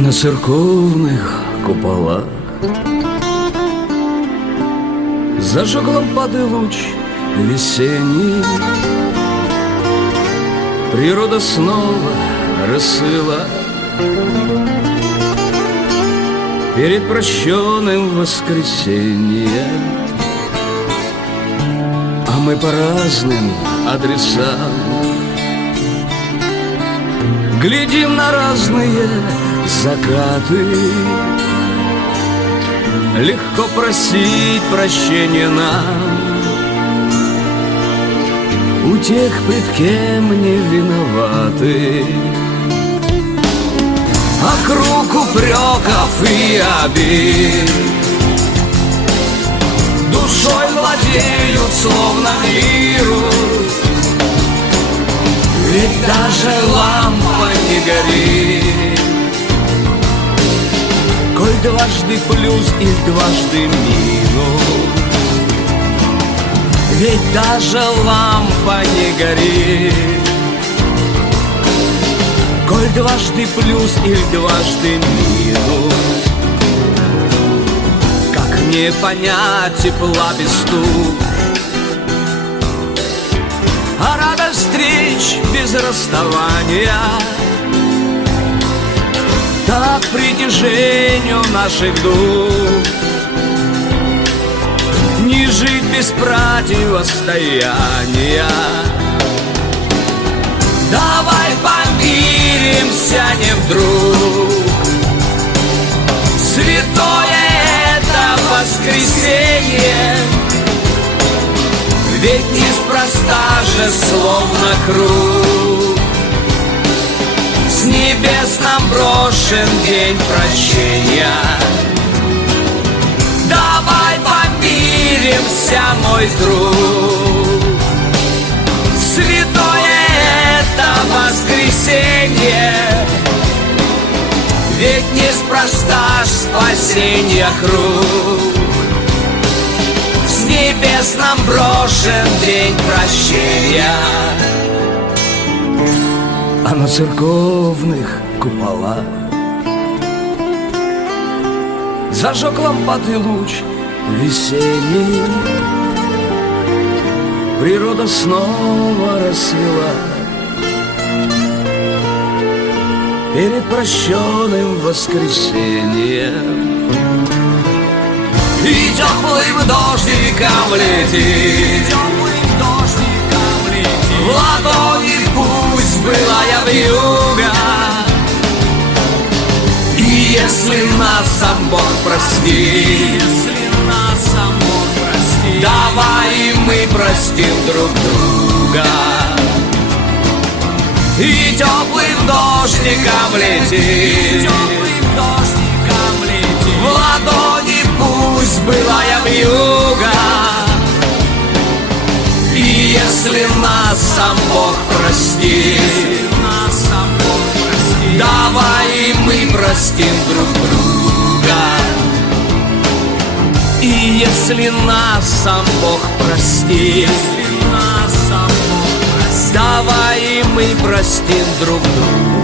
на церковных куполах. Зажег лампады луч весенний. Природа снова рассыла Перед прощенным воскресеньем. А мы по разным адресам. Глядим на разные закаты Легко просить прощения нам. У тех, пред кем не виноваты. А круг упреков и обид. Душой владеют, словно вирус. Ведь даже лампа не горит дважды плюс и дважды минус. Ведь даже лампа не горит. Коль дважды плюс или дважды минус. Как не понять тепла без стук А радость встреч без расставания так притяжению наших душ. Не жить без противостояния. Давай помиримся не вдруг. Святое это воскресенье. Ведь неспроста же словно круг небес нам брошен день прощения. Давай помиримся, мой друг. Святое это воскресенье. Ведь неспроста ж спасенья круг. С небес нам брошен день прощения А на церковных куполах Зажег лампады луч весенний. Природа снова рассвела Перед прощенным воскресеньем И теплым дождиком летит И если нас сам Бог простит Давай и мы простим друг друга. И теплым дождиком летит простим друг друга. И если нас сам Бог простит. Давай и мы простим друг друга